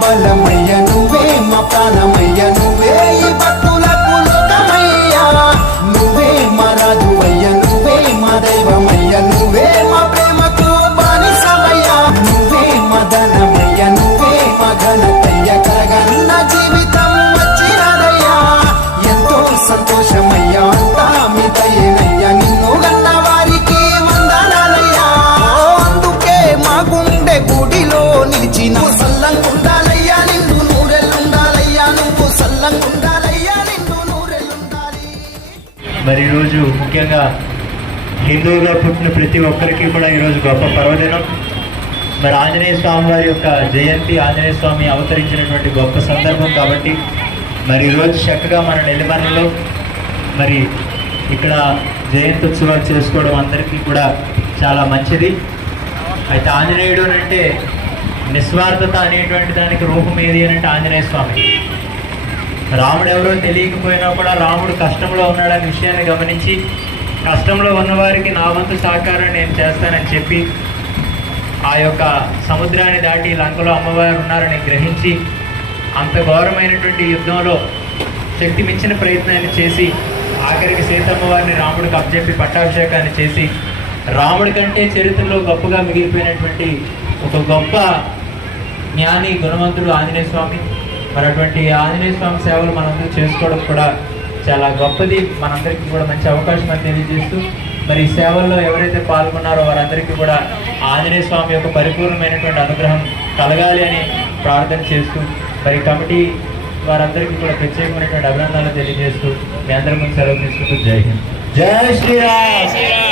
బలమయ్య నువ్వే మా ప్రాణమయ్య నువ్వే ఈ భక్తులకు లోకమయ్యా నువ్వే మా రాజువయ్య నువ్వే మా దైవమయ్య నువ్వే మా ప్రేమకు బానిసవయ్యా నువ్వే మా ధనమయ్య నువ్వే మా ఘనతయ్య కరగన్న జీవితం వచ్చినదయ్యా ఎంతో సంతోషమయ్యా అంతా మీ దయేనయ్యా నిన్ను గన్న వారికి వందనాలయ్యా అందుకే మా గుండె గుడిలో నిలిచిన సల్లంగుండాలయ్యా నిన్ను నూరెల్లుండాలయ్యా నువ్వు సల్లంగుండాలయ్యా నిన్ను నూరెల్లుండాలి. మరి ఈరోజు ముఖ్యంగా హిందువుగా పుట్టిన ప్రతి ఒక్కరికి కూడా ఈరోజు గొప్ప పర్వదినం. మరి ఆంజనేయ స్వామి వారి యొక్క జయంతి, ఆంజనేయ స్వామి అవతరించినటువంటి గొప్ప సందర్భం కాబట్టి మరి ఈరోజు చక్కగా మన నెల్లిమర్లలో మరి ఇక్కడ జయంతి ఉత్సవాలు చేసుకోవడం అందరికీ కూడా చాలా మంచిది. అయితే ఆంజనేయుడు అంటే నిస్వార్థత అనేటువంటి దానికి రూపం ఏది అని అంటే ఆంజనేయ స్వామి. రాముడు ఎవరో తెలియకపోయినా కూడా రాముడు కష్టంలో ఉన్నాడనే విషయాన్ని గమనించి కష్టంలో ఉన్నవారికి నా వంతు సహకారం నేను చేస్తానని చెప్పి ఆ యొక్క సముద్రాన్ని దాటి లంకలో అమ్మవారు ఉన్నారని గ్రహించి అంత ఘోరమైనటువంటి యుద్ధంలో శక్తి మించిన ప్రయత్నాన్ని చేసి ఆఖరికి సీతమ్మ వారిని రాముడికి అప్పచెప్పి పట్టాభిషేకాన్ని చేసి రాముడి కంటే చరిత్రలో గొప్పగా మిగిలిపోయినటువంటి ఒక గొప్ప జ్ఞాని గుణవంతుడు ఆంజనేయ స్వామి. మరి అటువంటి ఆంజనేయ స్వామి సేవలు మనందరూ చేసుకోవడం కూడా చాలా గొప్పది. మనందరికీ కూడా మంచి అవకాశం అని తెలియజేస్తూ మరి ఈ సేవల్లో ఎవరైతే పాల్గొన్నారో వారందరికీ కూడా ఆంజనేయ స్వామి యొక్క పరిపూర్ణమైనటువంటి అనుగ్రహం కలగాలి అని ప్రార్థన చేస్తూ మరి కమిటీ వారందరికీ కూడా ప్రత్యేకమైనటువంటి అభినందనలు తెలియజేస్తూ మీ అందరి ముందు సెలవు తీసుకుంటూ జై హింద్. జై శ్రీరామ్.